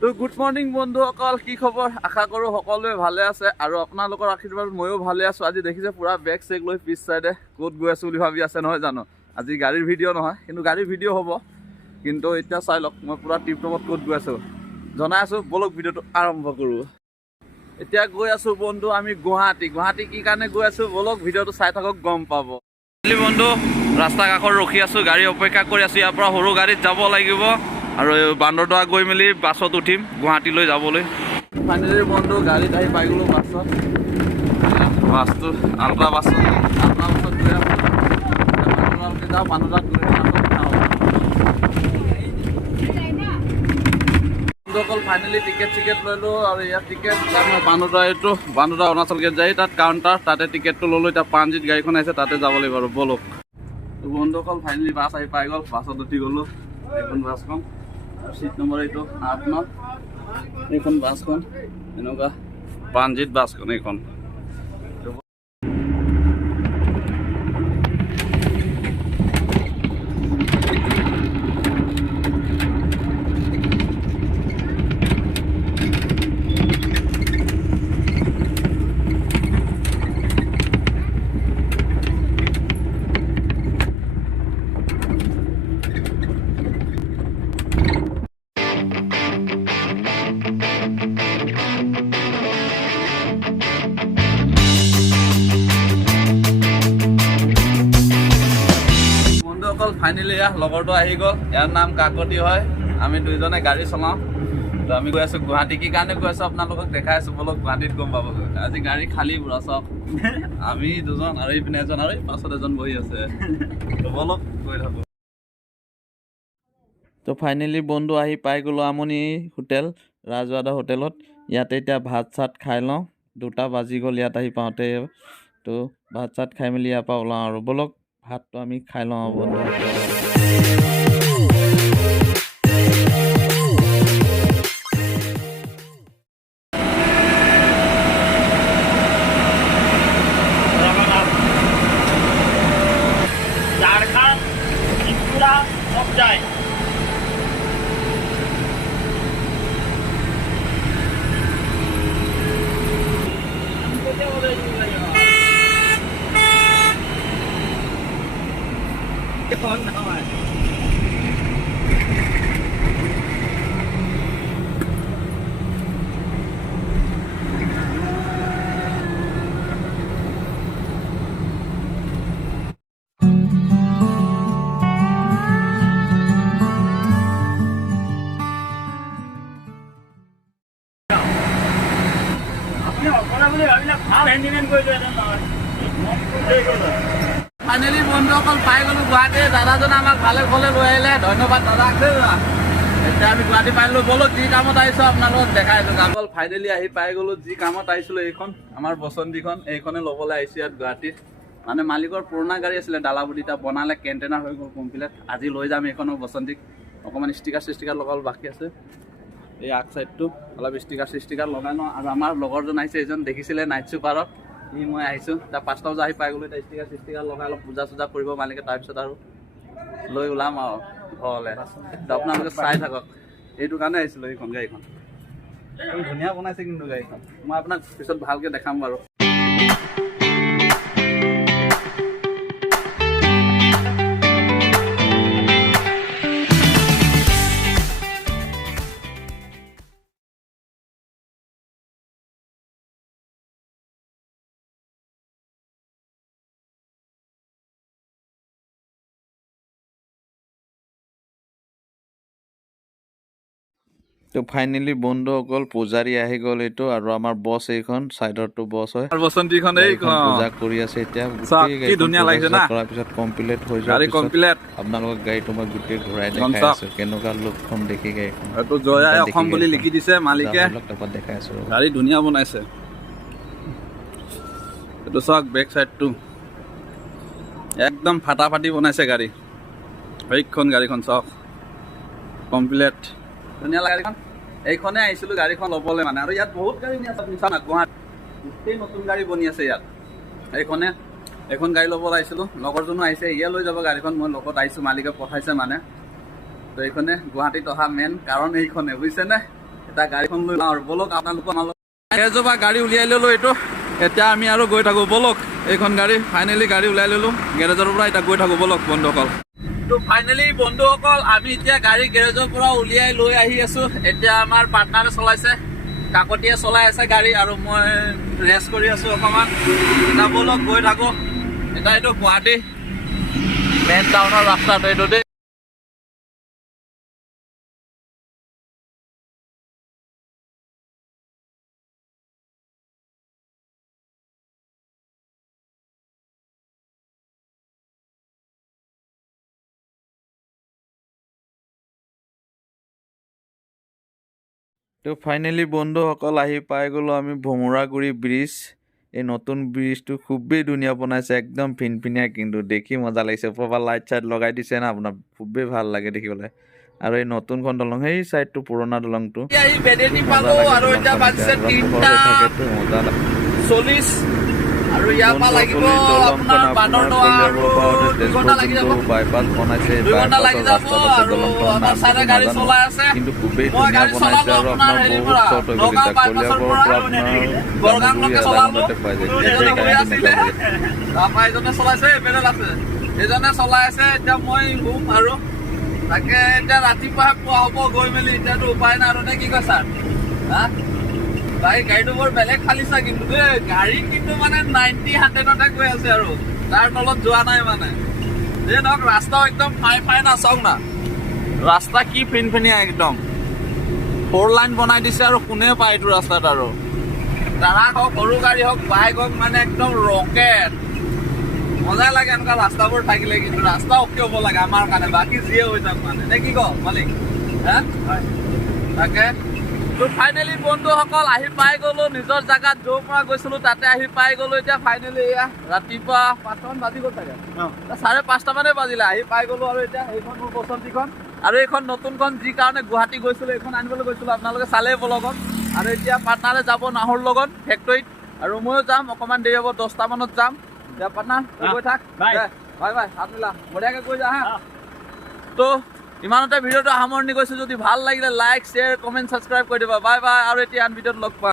তো good morning বন্ধুসকল, কি খবৰ? আশা কৰোঁ সকলোৱে ভালে আছে আৰু আপোনালোকৰ আশীৰ্বাদত ময়ো ভালে আছোঁ। আজি দেখিছে পুৰা বেগ চেগ লৈ পিছ চাইডে ক'ত গৈ আছোঁ বুলি ভাবি আছে নহয় জানো? আজি গাড়ীৰ ভিডিঅ' নহয়, কিন্তু গাড়ীৰ ভিডিঅ' হ'ব। কিন্তু এতিয়া চাই লওক মই পুৰা টিপটপত ক'ত গৈ আছোঁ জনাই আছোঁ। বলক ভিডিঅ'টো আৰম্ভ কৰোঁ। এতিয়া গৈ আছোঁ বন্ধু আমি গুৱাহাটী কি কাৰণে গৈ আছোঁ বলক ভিডিঅ'টো চাই থাকক, গম পাব। বন্ধু ৰাস্তা কাষত ৰখি আছোঁ, গাড়ী অপেক্ষা কৰি আছোঁ। ইয়াৰ পৰা সৰু গাড়ীত যাব লাগিব আৰু বান্দৰদোৱা গৈ মেলি বাছত উঠিম গুৱাহাটীলৈ যাবলৈ। ফাইনেলি বন্ধু গাড়ীত আহি পাই গ'লোঁ বাছটো আল্ট্ৰা বাছত গৈ আছোঁ। যাওঁ বান্দৰদোৱাত গৈ বন্ধুসকল ফাইনেলি টিকেট ল'লোঁ আৰু ইয়াত টিকেট মই বান্দৰদোৱা অৰুণাচল গেট যাই তাত কাউণ্টাৰ তাতে টিকেটটো ল'লোঁ। এতিয়া পাঞ্জিত গাড়ীখন আহিছে তাতে যাব লাগিব আৰু বলক। বন্ধুসকল ফাইনেলি বাছ আহি পাই গ'ল, বাছত উঠি গ'লোঁ। এইখন বাছখন চিট নম্বৰ এইটো 8 এইখন বাছখন এনেকুৱা পাঞ্জিত বাছখন এইখন। ফাইনেলি লগৰটো আহি গ'ল, ইয়াৰ নাম কাকতি হয়। আমি দুইজনে গাড়ী চলাওঁ। তো আমি গৈ আছোঁ গুৱাহাটী। কি কাৰণে গৈ আছোঁ আপোনালোকক দেখাই আছোঁ, বলক গুৱাহাটীত গম পাব। আজি গাড়ী খালী পুৰা চব, আমি দুজন আৰু এইপিনে এজন আৰু পাছত এজন বহি আছে। তো বলক গৈ থাকোঁ। তো ফাইনেলি বন্ধু আহি পাই গ'লোঁ আমনি হোটেল, ৰাজৱাদা হোটেলত। ইয়াতে এতিয়া ভাত চাত খাই লওঁ, 2টা বাজি গ'ল ইয়াত আহি পাওঁতে। তো ভাত চাত খাই মেলি ইয়াৰ পৰা ওলাওঁ আৰু বলক ভাতটো আমি খাই লওঁ বন্ধু। ঝাড়খণ্ড ত্ৰিপুৰা সব যায়। ফাইনেলি বন্ধুসকল পাই গ'লোঁ গুৱাহাটী। দাদাজনে আমাক ভালে ভালে লৈ আহিলে, ধন্যবাদ দাদাক। এতিয়া আমি গুৱাহাটী পাই গ'লোঁ। বলক যি কামত আহিছোঁ আপোনালোকক দেখাই আছোঁ। কাকল ফাইনেলি আহি পাই গ'লোঁ যি কামত আহিছিলোঁ। এইখন আমাৰ বসন্তীখন, এইখনে ল'বলৈ আহিছোঁ ইয়াত গুৱাহাটীত। মানে মালিকৰ পুৰণা গাড়ী আছিলে ডালাবুটি, এতিয়া বনালে কেণ্টেনাৰ হৈ গ'ল কমপ্লিট। আজি লৈ যাম এইখনৰ বসন্তীক। অকণমান ষ্টিকাৰ লগাবলৈ বাকী আছে। এই আগ চাইডটো অলপ ষ্টিকাৰ লগাই লওঁ। আৰু আমাৰ লগৰজন আহিছে, এইজন দেখিছিলে নাইট চুপাৰত, মই আহিছোঁ। এতিয়া 5টা বজাত আহি পাই গ'লোঁ। এতিয়া ষ্টিকাৰ লগাই অলপ পূজা চূজা কৰিব মালিকে, তাৰপিছত আৰু লৈ ওলাম আৰু ঘৰলৈ। আপোনালোকে চাই থাকক, এইটো কাৰণে আহিছিলোঁ এইখন গাড়ীখন। ধুনীয়া বনাইছে কিন্তু গাড়ীখন, মই আপোনাক পিছত ভালকৈ দেখাম বাৰু। তো ফাইনেলি বন্ধুসকল পূজাৰী আহি গ'ল এইটো, আৰু আমাৰ বছ এইখন চাইডৰটো বছ হয়। বসন্তীখন পূজা কৰি আছে এতিয়া। কি ধুনীয়া লাগিছে না। কৰাৰ পিছত কমপ্লিট হৈ যোৱাৰ পিছত আপোনালোকক গাড়ীটো মই গোটেই ঘূৰাই দেখাই আছোঁ, কেনেকুৱা লুকখন দেখি গাড়ীখন। এইটো জয়াই অসম বুলি লিখি দিছে মালিকে, তাৰপৰা দেখাই আছোঁ। গাড়ী ধুনীয়া বনাইছে। এইটো চাওক বেক চাইডটো একদম ফাটাফাটি বনাইছে গাড়ী। সেইখন গাড়ীখন চাওক কমপ্লিট ধুনীয়া গাড়ীখন। এইখনে আহিছিলোঁ গাড়ীখন ল'বলৈ মানে। আৰু ইয়াত বহুত গাড়ী আছে, মিছা না গুৱাহাটী গোটেই নতুন গাড়ী বনি আছে ইয়াত। এইখন গাড়ী ল'বলৈ আহিছিলোঁ, লগৰজনো আহিছে, ইয়ে লৈ যাব গাড়ীখন। মই লগত আহিছোঁ, মালিকে পঠাইছে মানে। তো এইখনে গুৱাহাটীত অহা মেইন কাৰণ এইখনে, বুজিছেনে? এটা গাড়ীখন লৈ যাওঁ আৰু বলক আপোনালোকৰ মাজত গেৰেজৰ পৰা গাড়ী উলিয়াই ল'লো এইটো এতিয়া আমি আৰু গৈ থাকোঁ বলক এইখন গাড়ী ফাইনেলি গাড়ী উলিয়াই ল'লো গেৰেজৰ পৰা এতিয়া গৈ থাকোঁ বলক বন্ধুসকল তো ফাইনেলি বন্ধুসকল আমি এতিয়া গাড়ী গেৰেজৰ পৰা উলিয়াই লৈ আহি আছোঁ এতিয়া আমাৰ পাৰ্টনাৰে চলাইছে কাকতিয়ে চলাই আছে গাড়ী আৰু মই ৰেষ্ট কৰি আছোঁ অকণমান এতিয়া বলক গৈ থাকোঁ এতিয়া এইটো গুৱাহাটী মেইন টাউনৰ ৰাস্তাটো এইটো দেই তো ফাইনেলি বন্ধুসকল আহি পাই গ'লোঁ আমি ভোমোৰাগুৰি ব্ৰিজ এই নতুন ব্ৰিজটো খুবেই ধুনীয়া বনাইছে একদম ফিনফিনীয়া কিন্তু দেখি মজা লাগিছে ওপৰৰ পৰা লাইট চাইট লগাই দিছে না আপোনাৰ খুবেই ভাল লাগে দেখিবলৈ আৰু এই নতুনখন দলং সেই চাইডটো পুৰণা দলংটো আৰু ইয়াৰ পৰা লাগিব আপোনাৰ বান্দৰদোৱা আৰু 2 ঘণ্টা লাগি যাব বাইপাছ বনাইছে 2 ঘণ্টা লাগি যাব আৰু আমাৰ চাৰে গাড়ী চলাই আছে কিন্তু খুবেই ধুনীয়া বনাইছে আৰু আপোনাৰ বহুত চৰ্ট হৈ গ'ল কলিয়াবৰ পৰা আপোনাৰ বৰগাংলৈকে চলালো এজনে গৈ আছিলে তাৰপৰা এজনে চলাইছে পেডেল আছে এজনে চলাই আছে এতিয়া মই ঘুম আৰু তাকে এতিয়া ৰাতিপুৱাহে পোৱা হ'ব গৈ মেলি এতিয়াতো উপায় নাই আৰু নে কি কয় ছাৰ হা ভাই গাড়ীটো বৰ বেলেগ ফালিছা কিন্তু দেই গাড়ী কিন্তু মানে 90-100তে গৈ আছে আৰু তাৰ তলত যোৱা নাই মানে যে ধৰক ৰাস্তাও একদম ফাই না চাওক না ৰাস্তা কি ফিনফিনীয়া একদম 4 লাইন বনাই দিছে আৰু কোনে পায় এইটো ৰাস্তাত আৰু ট্ৰাক হওক সৰু গাড়ী হওক বাইক হওক মানে একদম ৰকেট মজাই লাগে এনেকুৱা ৰাস্তাবোৰ থাকিলে কিন্তু ৰাস্তা অকে হ'ব লাগে আমাৰ কাৰণে বাকী যিয়ে হৈ যাওক মানে নে কি কওঁ মালিক হা তাকে তো ফাইনেলি বন্ধুসকল আহি পাই গ'লো নিজৰ জেগাত য'ৰ পৰা গৈছিলোঁ তাতে আহি পাই গ'লো এতিয়া ফাইনেলি এয়া ৰাতিপুৱা 5টামান বাজি গ'ল চাগে 5:30 মানে বাজিলে আহি পাই গ'লো আৰু এতিয়া এইখন মোৰ পচন্দিখন আৰু এইখন নতুনখন যি কাৰণে গুৱাহাটী গৈছিলোঁ এইখন আনিবলৈ গৈছিলোঁ আপোনালোকে চালেই ব্লগত আৰু এতিয়া পাৰ্টনাৰে যাব নাহৰ লগত ফেক্টৰীত আৰু ময়ো যাম অকণমান দেৰি হ'ব 10টা মানত যাম এতিয়া পাৰ্টনাৰ গৈ থাক বাই বাই হাত মিলা বঢ়িয়াকৈ গৈ যা হা তো ইমানতে ভিডিঅ'টো সামৰণি কৰিছোঁ যদি ভাল লাগিলে লাইক শ্বেয়াৰ কমেণ্ট ছাবস্ক্ৰাইব কৰি দিবা বাই বাই আৰু এতিয়া আন ভিডিঅ'ত লগ পাম